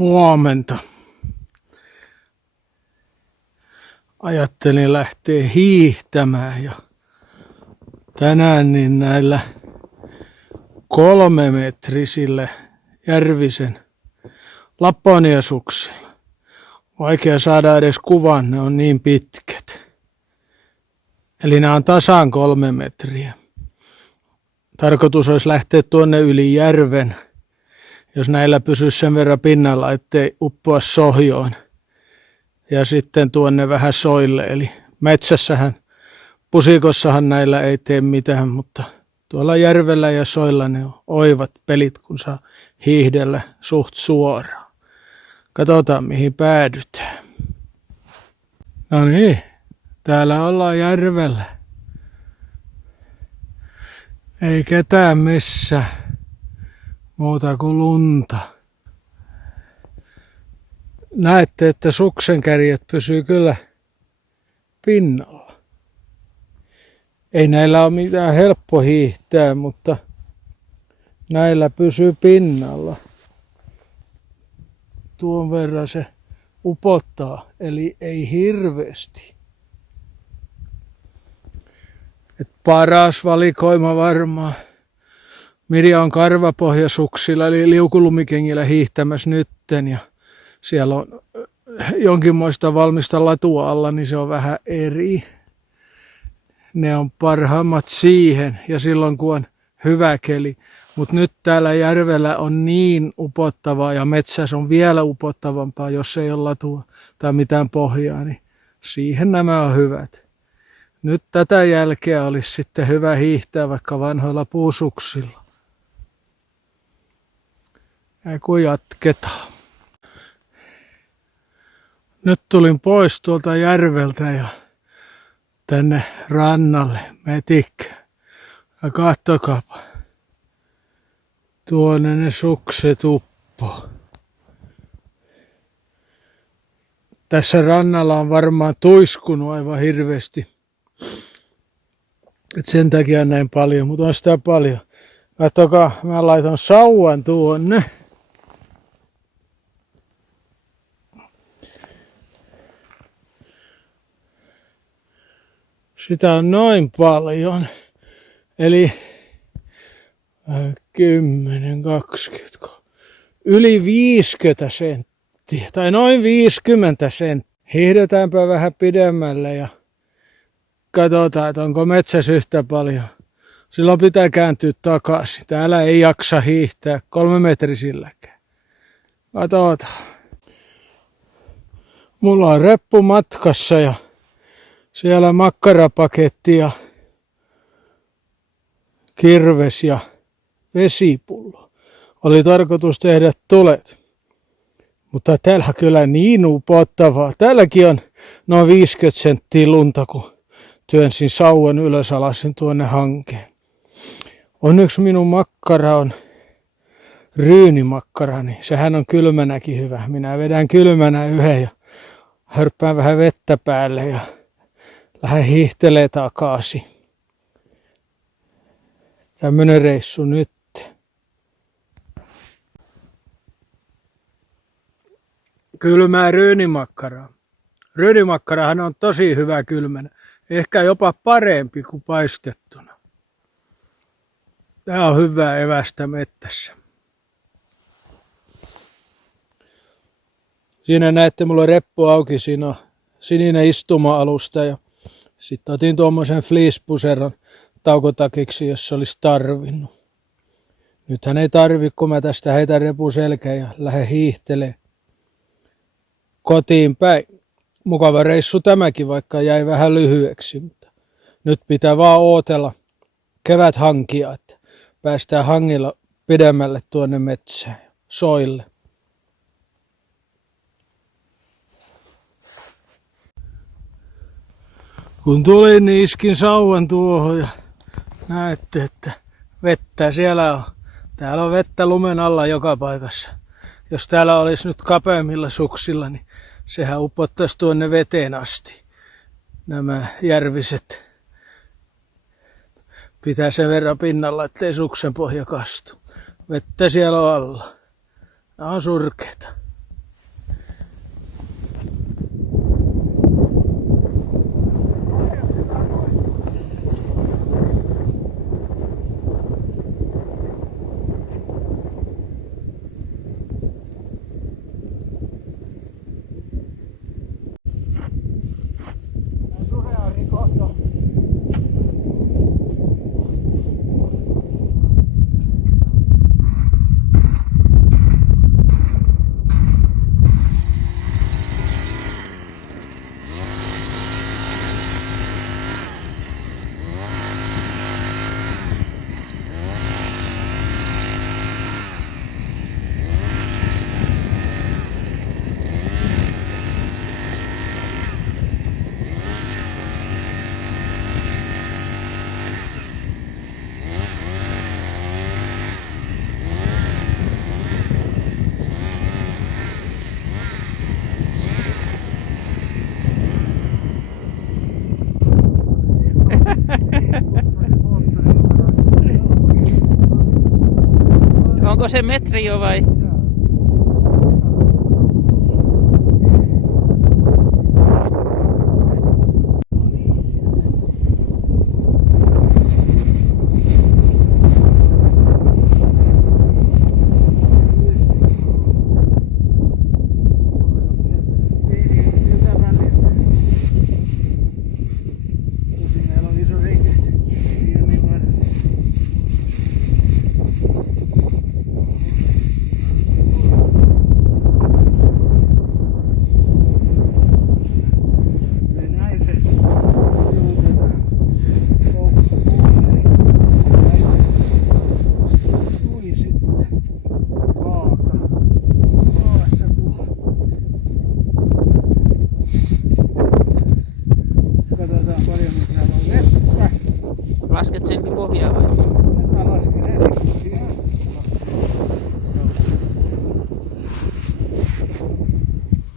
Huomenta. Ajattelin lähteä hiihtämään ja tänään niin näillä 3-metrisillä Järvisen Lapponiasuksilla. Vaikea saada edes kuvan, ne on niin pitkät. Eli nämä on tasan 3 metriä. Tarkoitus olisi lähteä tuonne yli järven, jos näillä pysyisi sen verran pinnalla, ettei uppoa sohjoon. Ja sitten tuonne vähän soille, eli metsässähän, pusikossahan näillä ei tee mitään, mutta tuolla järvellä ja soilla ne on oivat pelit, kun saa hiihdellä suht suoraan. Katsotaan mihin päädytään. No niin, täällä ollaan järvellä. Ei ketään missään muuta kuin lunta. Näette, että suksenkärjet pysyy kyllä pinnalla. Ei näillä ole mitään helppo hiihtää, mutta näillä pysyy pinnalla. Tuon verran se upottaa, eli ei hirveästi. Et paras valikoima varmaan. Mirja on karvapohjasuksilla eli liukulumikengillä hiihtämässä nytten ja siellä on jonkinmoista valmista latua alla, niin se on vähän eri. Ne on parhaimmat siihen ja silloin kun on hyvä keli. Mutta nyt täällä järvellä on niin upottavaa ja metsässä on vielä upottavampaa, jos ei ole latua tai mitään pohjaa, niin siihen nämä on hyvät. Nyt tätä jälkeä olisi sitten hyvä hiihtää vaikka vanhoilla puusuksilla. Ja kun jatketaan. Nyt tulin pois tuolta järveltä ja tänne rannalle metikkään. Ja kattokaapa. Tuonne ne sukset uppoo. Tässä rannalla on varmaan tuiskunut aivan hirveästi. Et sen takia näin paljon, mutta on sitä paljon. Katsokaa, mä laitan sauvan tuonne. Sitä on noin paljon. Eli 10, 20, yli 50 senttiä. Tai noin 50 senttiä. Hiihdetäänpä vähän pidemmälle ja katsotaan, että onko metsässä yhtä paljon. Silloin pitää kääntyä takaisin. Täällä ei jaksa hiihtää 3-metrisilläkään. Katsotaan. Mulla on reppu matkassa ja siellä makkarapaketti ja kirves ja vesipullo. Oli tarkoitus tehdä tulet. Mutta täällä kyllä niin upottavaa. Täälläkin on noin 50 senttiä lunta, kun työnsin sauvan ylös alasin tuonne hankeen. Onneksi minun makkara on ryynimakkara, niin sehän on kylmänäkin hyvä. Minä vedän kylmänä yhden ja hörppään vähän vettä päälle ja lähden hiihtelee takaisin. Tämmönen reissu nyt. Kylmää ryynimakkaraa. Ryynimakkarahan on tosi hyvä kylmänä. Ehkä jopa parempi kuin paistettuna. Tää on hyvää evästä mettässä. Siinä näette, mulla on reppu auki. Siinä on sininen istuma-alusta ja sitten otin tuommoisen fleecepuseron taukotakiksi, jos se olisi tarvinnut. Nythän ei tarvi, kun mä tästä heitän repun selkään ja lähden hiihtelemään kotiin päin. Mukava reissu tämäkin, vaikka jäi vähän lyhyeksi. Mutta nyt pitää vaan ootella kevät hankia, että päästään hangilla pidemmälle tuonne metsään ja soille. Kun tulin, niin iskin sauvan tuohon ja näette, että vettä siellä on. Täällä on vettä lumen alla joka paikassa. Jos täällä olisi nyt kapeammilla suksilla, niin sehän upottaisi tuonne veteen asti. Nämä järviset pitää sen verran pinnalla, ettei suksen pohja kastu. Vettä siellä on alla. Nämä on surkeita. Kato. Onko se metri jo vai? Lasket senkin pohjaa vai? Nyt mä lasken ensin.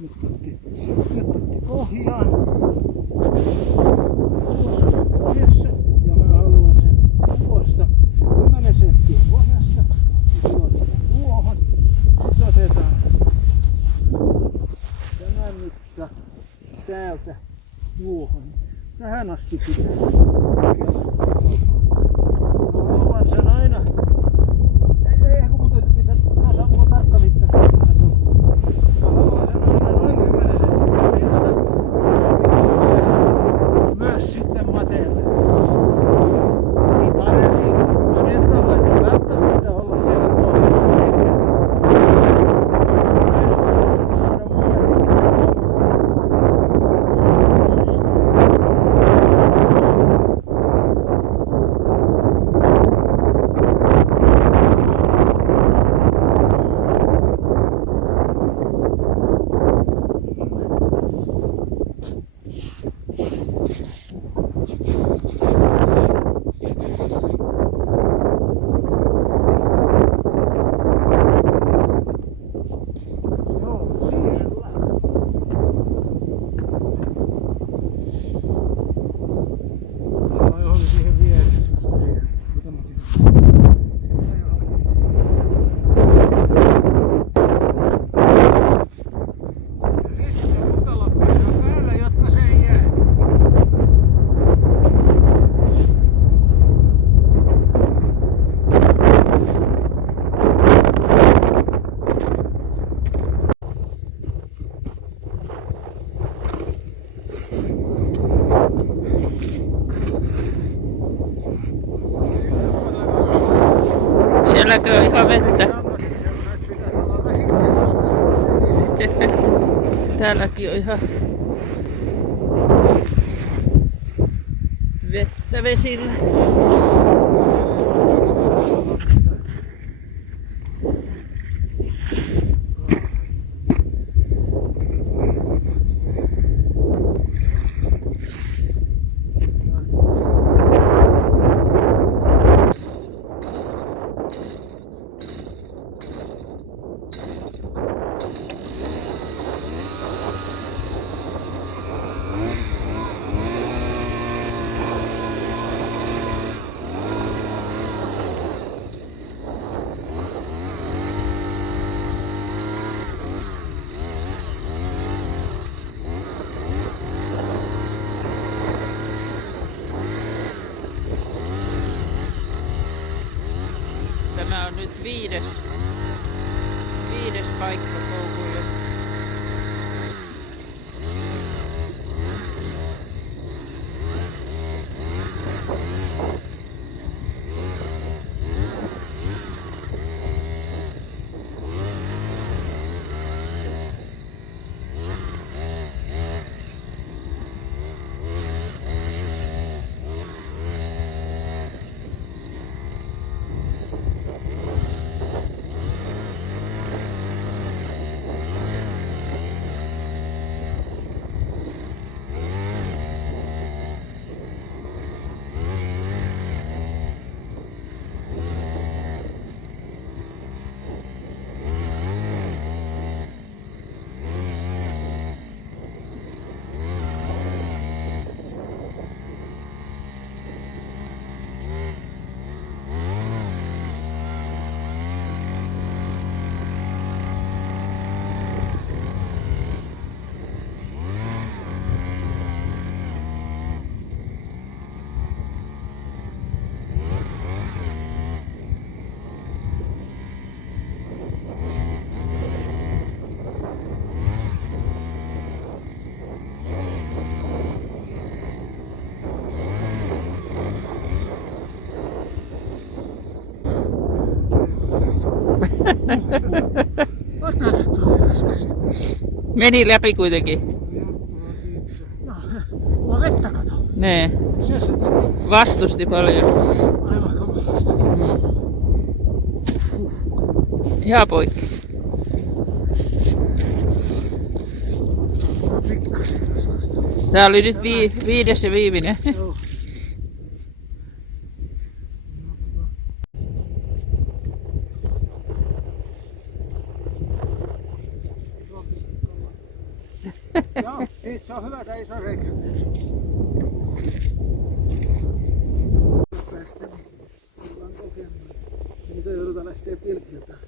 Nyt otti pohjaan. Tuossa se pohjassa. Ja mä haluan sen tuosta 10 senttiä pohjasta. Tuohon. Sitten otetaan tämän mitta täältä tuohon. Tähän asti pitää. Mä haluan sen aina. Ei kun mun pitää tuossa mulla tarkka mitta. Mä haluan sen aina noin 10 senttiä. Myös sitten mateelle. Niin paremmin panettava, että välttämättä olla siellä pohjassa. Aina mahdollisuus saada molemmin. Sielläkö on ihan vettä? Täälläkin on ihan vettä vesillä. Tämä on nyt viides paikka koukulle. Meni läpi kuitenkin. No, kuva vettä kato. Nee. Se teki. Vastusti paljon. Aivan kamalasta. Ihan poikki. Pikkasen raskasta. Tää oli nyt viides ja viimeinen. Joo. Joo, se on hyvä tää iso reikä. Päästä ollaan kokemaan. Nyt ei jouduta lähteä pilkkiä taas.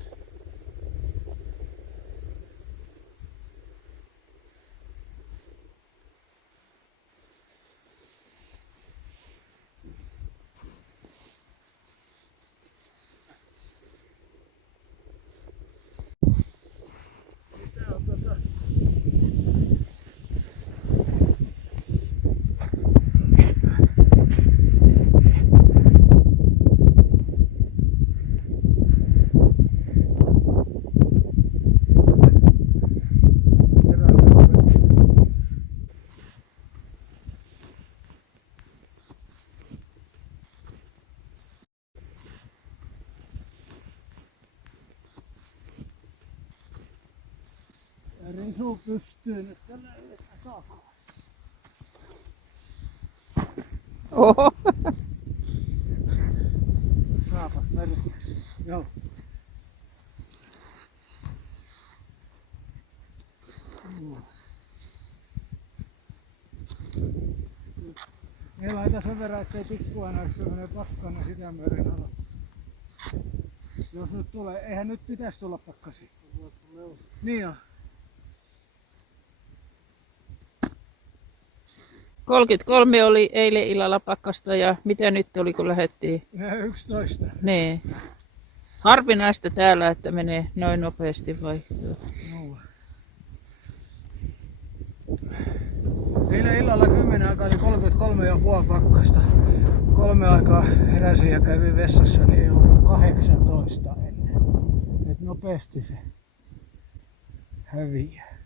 Tää on risu pystyy nyt tällä saako. Oho. Saapa, märkä. Joo. Ei laita sen verran, ettei tikkua näy, se menee pakkanen sitä myöden alla. Jos nyt tulee, eihän nyt pitäisi tulla pakkasi. Niin on. 33 oli eilen illalla pakkasta ja mitä nyt oli kun lähdettiin? 11. Nee. Harvinaista täällä, että menee noin nopeasti vaihtoa. No. Eilen illalla 10 aikaa oli 33,5 pakkasta. 3 aikaa heräsin ja kävin vessassa, niin ei ollut 18 ennen. Et nopeasti se häviää.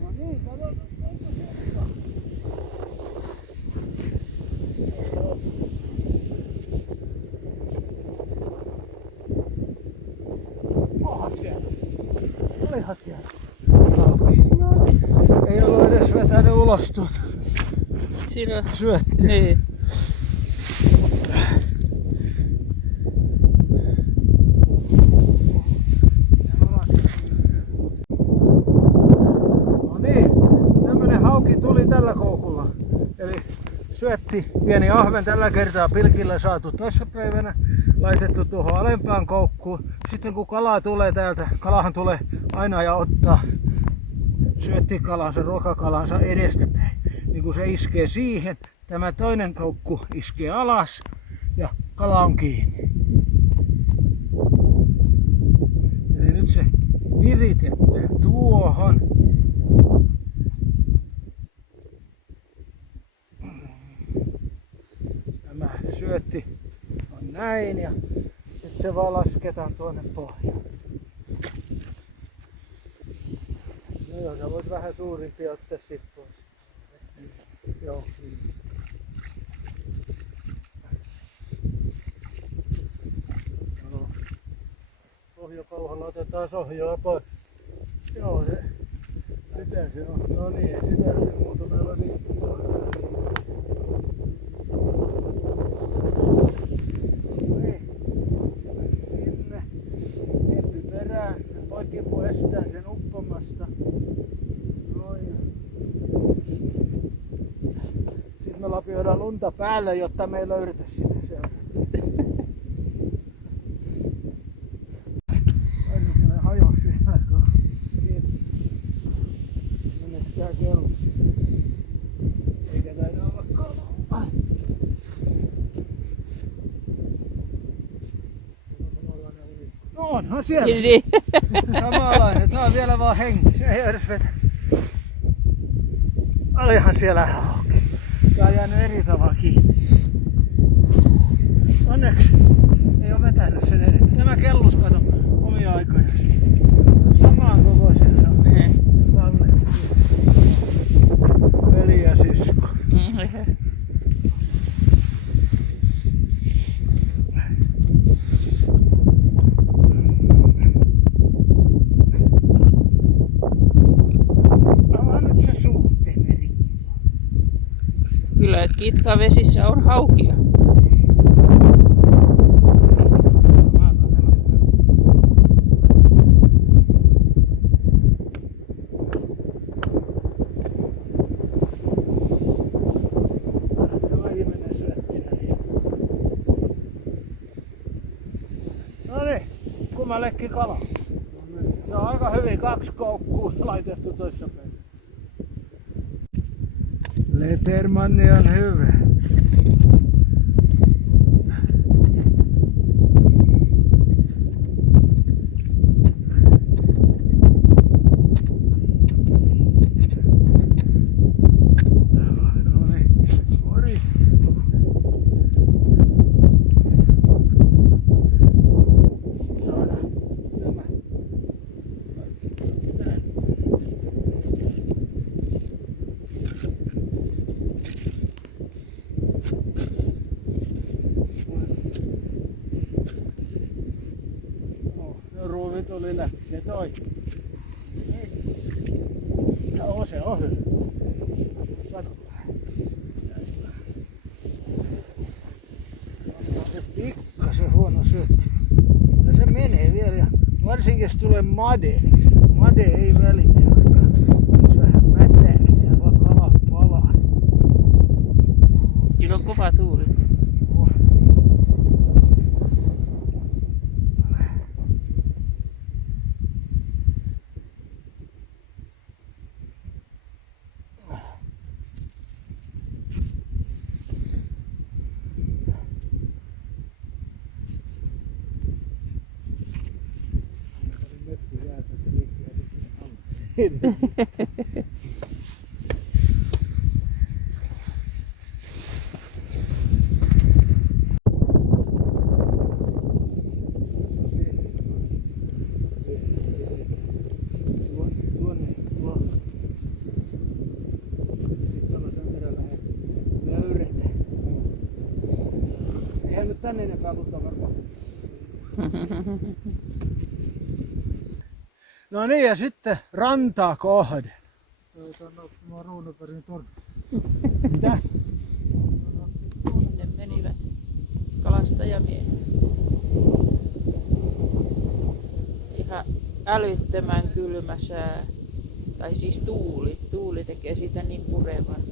No niin, katsotaan, onko se hyvä. Ohat siellä. Olihan siellä. Auki. Ei ollut edes vetänyt ulos tuota. Siinä Syötti. niin. No niin, tämmönen hauki tuli tällä koukulla. Eli syötti pieni ahven tällä kertaa pilkillä saatu toissa päivänä. Laitettu tuohon alempaan koukkuun. Sitten kun kala tulee täältä, kalahan tulee aina ja ottaa syöttikalansa, ruokakalansa edestäpäin. Niin kun se iskee siihen, tämä toinen koukku iskee alas ja kala on kiinni. Eli nyt se viritetään tuohon. Tämä syötti on näin ja sitten se vaan lasketaan tuonne pohjaan. No joo, sä voit vähän suurimpia ottaa sit pois. Joo. No. Pohjakauhalla otetaan sohjoa pois. Joo, sitä se on. No niin, ei sitä nyt muuta meillä on niin iso. Niin, se meni sinne. Keppi perään. Poikkipu estää sen uppomasta. Noin. Sitten me lapioidaan lunta päälle, jotta me ei löydetä sitä. Se on. Aina hajosi vielä, kun menestää kello. Eikä taida olla kalaa. No on. No siellä. Niin. Samanlainen. Tää on vielä vaan hengissä. Ei edes vetä. Olihan siellä hauki. Tää on jäänyt eri tavalla kiinni. Onneksi ei oo vetänyt sen enemmän. Tämä kellus kato omia aikoja siinä. Samaan kokoisena. Valleen. Veli ja sisko. Avaa nyt se suhteen rikki. Kyllä kitkavesissä on haukia. Kummallekin kala. Se on aika hyvin 2 koukkua laitettu toissa päin. Letermanni on hyvä. Ruuvit oli lähti se toi. Joo, se on hyvä. Kato. On se pikkasen huono syötti. Ja se menee vielä ja varsinkin jos tulee made, niin made ei välitä. Jos vähän mätääkin, tää vaan kala palaa. Kyllä on kova tuuli. Eihän nyt tänne enempää luta varmaan. No niin, ja sitten rantaa kohden. Mä oon Ruunaperin torni. Mitä? Sinne menivät kalastajamiehet. Ihan älyttömän kylmä sää. Tai siis tuuli. Tuuli tekee siitä niin purevan.